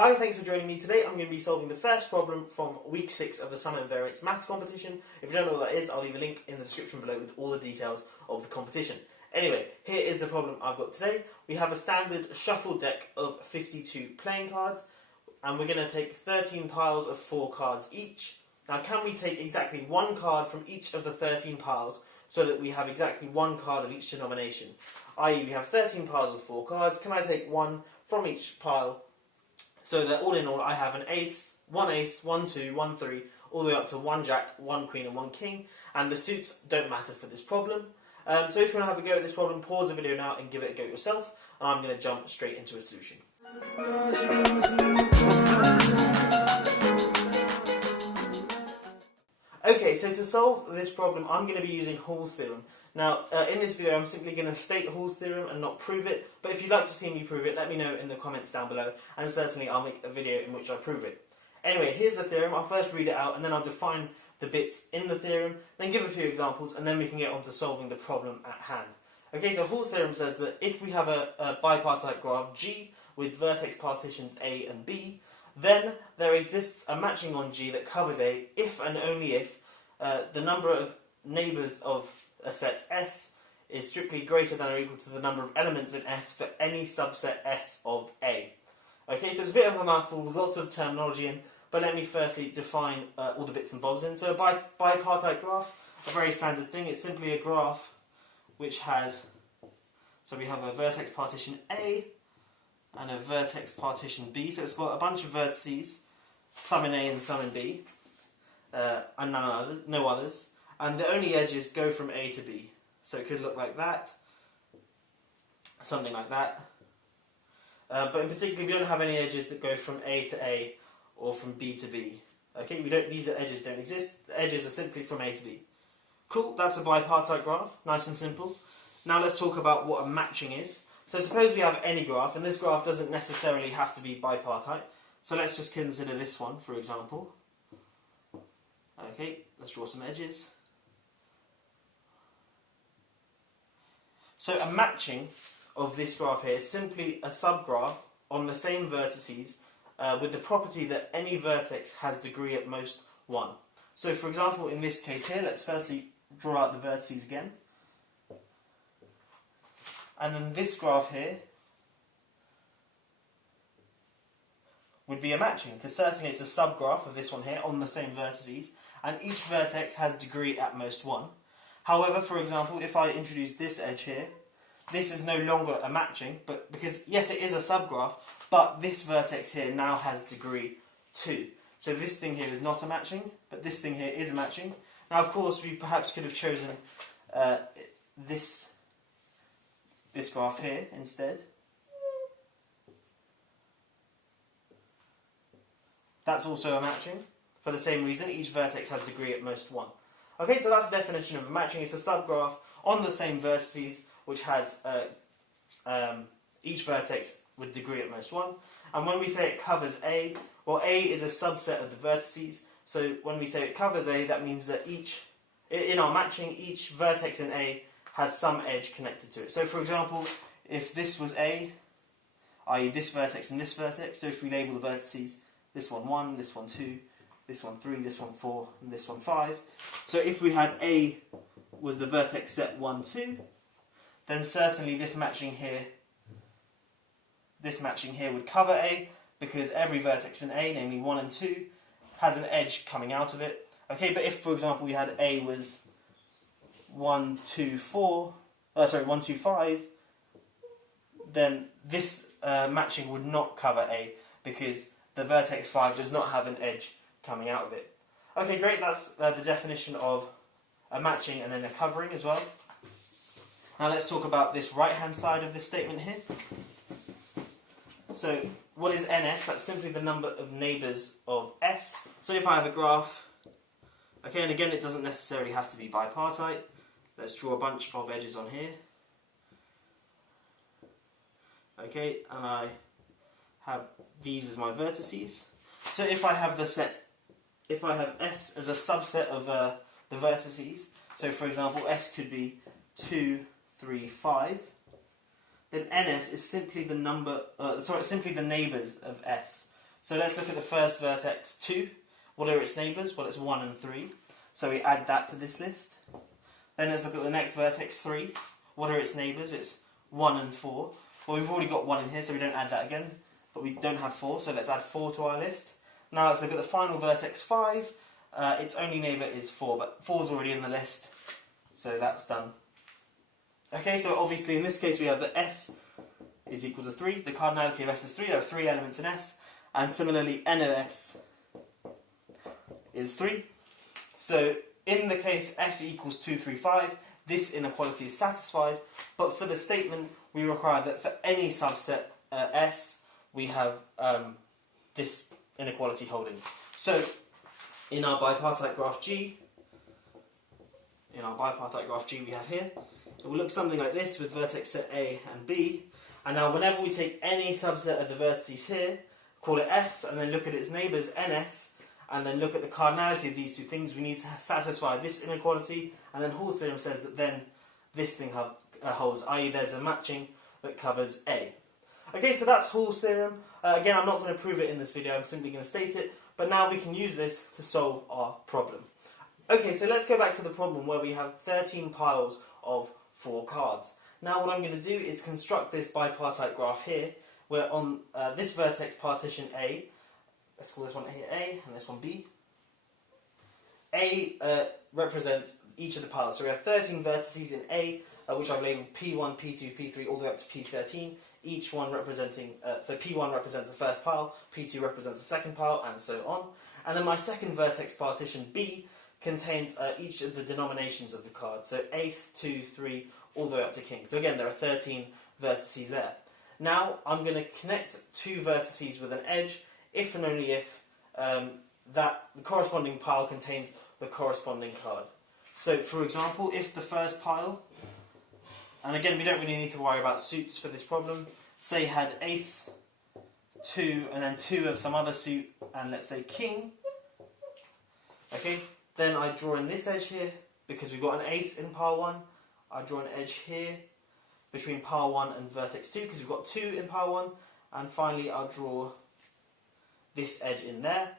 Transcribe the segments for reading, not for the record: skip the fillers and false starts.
Hi, thanks for joining me today. I'm going to be solving the first problem from week 6 of the Summer Invariants Maths competition. If you don't know what that is, I'll leave a link in the description below with all the details of the competition. Anyway, here is the problem I've got today. We have a standard shuffle deck of 52 playing cards, and we're going to take 13 piles of 4 cards each. Now, can we take exactly one card from each of the 13 piles so that we have exactly one card of each denomination? I.e., we have 13 piles of 4 cards. Can I take one from each pile so that all in all I have an ace, 1, 2, 1, 3, all the way up to 1 jack, 1 queen and 1 king, and the suits don't matter for this problem. So if you want to have a go at this problem, pause the video now and give it a go yourself, and I'm going to jump straight into a solution. Okay, so to solve this problem, I'm going to be using Hall's theorem. Now, in this video, I'm simply going to state Hall's theorem and not prove it, but if you'd like to see me prove it, let me know in the comments down below, and certainly I'll make a video in which I prove it. Anyway, here's the theorem. I'll first read it out, and then I'll define the bits in the theorem, then give a few examples, and then we can get on to solving the problem at hand. Okay, so Hall's theorem says that if we have a bipartite graph G with vertex partitions A and B, then there exists a matching on G that covers A if and only if the number of neighbours of a set S is strictly greater than or equal to the number of elements in S for any subset S of A. Okay, so it's a bit of a mouthful with lots of terminology in, but let me firstly define all the bits and bobs in. So a bipartite graph, a very standard thing, it's simply a graph which has, so we have a vertex partition A and a vertex partition B, so it's got a bunch of vertices, some in A and some in B, and no others, and the only edges go from A to B. So it could look like that, something like that, but in particular we don't have any edges that go from A to A or from B to B. Okay, these edges don't exist, the edges are simply from A to B. Cool, that's a bipartite graph, nice and simple. Now let's talk about what a matching is. So suppose we have any graph, and this graph doesn't necessarily have to be bipartite. So let's just consider this one, for example. Okay, let's draw some edges. So a matching of this graph here is simply a subgraph on the same vertices with the property that any vertex has degree at most 1. So for example, in this case here, let's firstly draw out the vertices again. And then this graph here would be a matching, because certainly it's a subgraph of this one here on the same vertices, and each vertex has degree at most 1. However, for example, if I introduce this edge here, this is no longer a matching, but because, yes, it is a subgraph, but this vertex here now has degree 2. So this thing here is not a matching, but this thing here is a matching. Now, of course, we perhaps could have chosen this graph here instead. That's also a matching. For the same reason, each vertex has degree at most 1. Okay, so that's the definition of a matching. It's a subgraph on the same vertices, which has each vertex with degree at most 1. And when we say it covers A, well, A is a subset of the vertices. So when we say it covers A, that means that in our matching, each vertex in A has some edge connected to it. So for example, if this was A, i.e. this vertex and this vertex, so if we label the vertices, this one 1, this one 2, this one 3, this one 4, and this one 5. So if we had A was the vertex set 1, 2, then certainly this matching here would cover A, because every vertex in A, namely 1 and 2, has an edge coming out of it. Okay, but if, for example, we had A was 1, 2, 5, then this matching would not cover A, because the vertex 5 does not have an edge coming out of it. Okay, great, that's the definition of a matching and then a covering as well. Now let's talk about this right-hand side of this statement here. So what is NS? That's simply the number of neighbours of S. So if I have a graph, okay, and again it doesn't necessarily have to be bipartite. Let's draw a bunch of edges on here. Okay, and I have these as my vertices. So if I have S as a subset of the vertices, so for example S could be 2, 3, 5, then NS is simply the neighbours of S. So let's look at the first vertex 2. What are its neighbours? Well, it's 1 and 3. So we add that to this list. Then let's look at the next vertex 3. What are its neighbours? It's 1 and 4. Well, we've already got 1 in here, so we don't add that again. But we don't have 4, so let's add 4 to our list. Now let's look at the final vertex 5. Its only neighbour is 4, but 4 is already in the list. So that's done. Okay, so obviously in this case we have that S is equal to 3. The cardinality of S is 3. There are 3 elements in S. And similarly, N of S is 3. So in the case S equals 2, 3, 5, this inequality is satisfied. But for the statement, we require that for any subset S, we have this inequality holding. So in our bipartite graph G, we have here, it will look something like this with vertex set A and B. And now whenever we take any subset of the vertices here, call it S, and then look at its neighbours NS, and then look at the cardinality of these two things, we need to satisfy this inequality, and then Hall's theorem says that then this thing holds, i.e. there's a matching that covers A. Okay, so that's Hall's theorem. Again, I'm not going to prove it in this video, I'm simply going to state it, but now we can use this to solve our problem. Okay, so let's go back to the problem where we have 13 piles of 4 cards. Now what I'm going to do is construct this bipartite graph here, where on this vertex partition A, let's call this one here A and this one B. A represents each of the piles. So we have 13 vertices in A, which I've labelled P1, P2, P3, all the way up to P13. Each one representing, so P1 represents the first pile, P2 represents the second pile, and so on. And then my second vertex partition B contains each of the denominations of the card. So ace, 2, 3, all the way up to king. So again, there are 13 vertices there. Now I'm going to connect 2 vertices with an edge if and only if that the corresponding pile contains the corresponding card. So for example, if the first pile, and again we don't really need to worry about suits for this problem, say had ace, 2 and then 2 of some other suit and let's say king, okay, then I draw in this edge here because we've got an ace in pile 1. I draw an edge here between pile 1 and vertex 2 because we've got 2 in pile 1, and finally I'll draw this edge in there.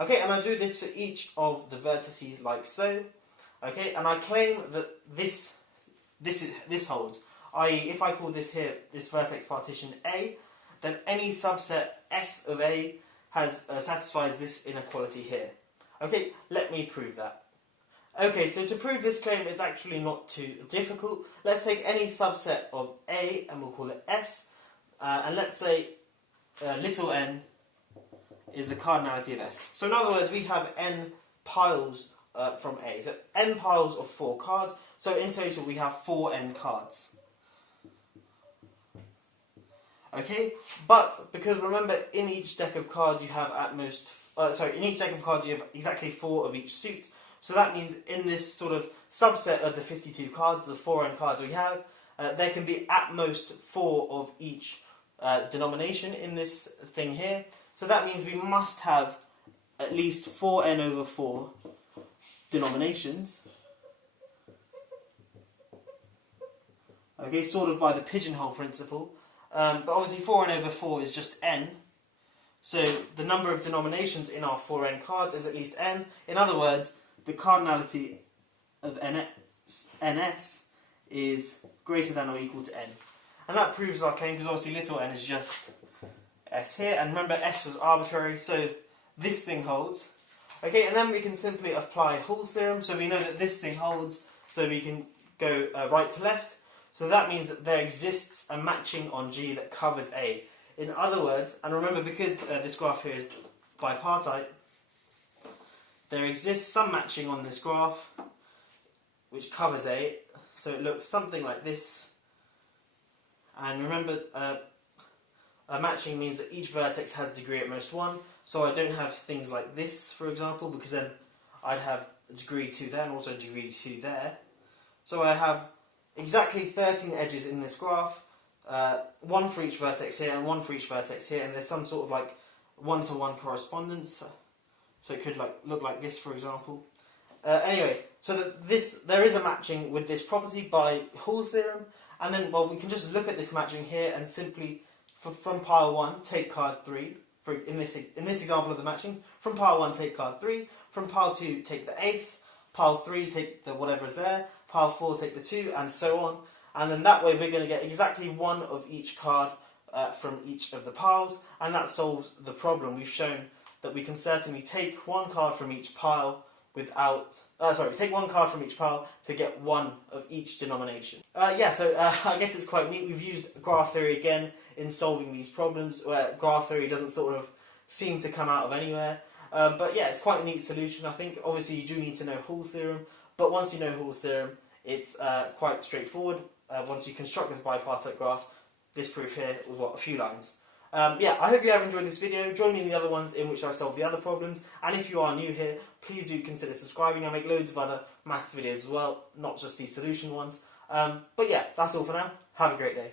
Okay, and I do this for each of the vertices like so. Okay, and I claim that this holds, i.e. if I call this here, this vertex partition A, then any subset S of A satisfies this inequality here. Okay, let me prove that. Okay, so to prove this claim, it's actually not too difficult. Let's take any subset of A and we'll call it S, and let's say little n is the cardinality of S. So in other words, we have n piles from A. So n piles of 4 cards. So in total, we have 4n cards. Okay, but because remember, in each deck of cards you have at most, in each deck of cards you have exactly 4 of each suit. So that means in this sort of subset of the 52 cards, the 4n cards we have, there can be at most 4 of each denomination in this thing here. So that means we must have at least 4n over 4 denominations. Okay, sort of by the pigeonhole principle. But obviously 4n over 4 is just n. So the number of denominations in our 4n cards is at least n. In other words, the cardinality of ns is greater than or equal to n. And that proves our claim because obviously little n is just s here. And remember, s was arbitrary, so this thing holds. Okay, and then we can simply apply Hall's theorem. So we know that this thing holds, so we can go right to left. So that means that there exists a matching on G that covers A. In other words, and remember because this graph here is bipartite, there exists some matching on this graph which covers A. So it looks something like this. And remember, a matching means that each vertex has degree at most 1. So I don't have things like this, for example, because then I'd have degree 2 there and also degree 2 there. So I have exactly 13 edges in this graph, 1 for each vertex here and 1 for each vertex here, and there's some sort of like one-to-one correspondence. So it could look like this, for example. Anyway, so that there is a matching with this property by Hall's theorem, and then we can just look at this matching here and simply from pile 1 take card 3 in this example of the matching, from pile 1 take card 3, from pile 2 take the ace, pile 3 take the whatever's there, pile 4 take the 2, and so on. And then that way we're going to get exactly one of each card from each of the piles, and that solves the problem. We've shown that we can certainly take one card from each pile take one card from each pile to get one of each denomination. I guess it's quite neat. We've used graph theory again in solving these problems, where graph theory doesn't sort of seem to come out of anywhere. But yeah, it's quite a neat solution. I think obviously you do need to know Hall's theorem, but once you know Hall's theorem, it's quite straightforward. Once you construct this bipartite graph, this proof here was a few lines. I hope you have enjoyed this video. Join me in the other ones in which I solve the other problems. And if you are new here, please do consider subscribing. I make loads of other maths videos as well, not just these solution ones. But yeah, that's all for now. Have a great day.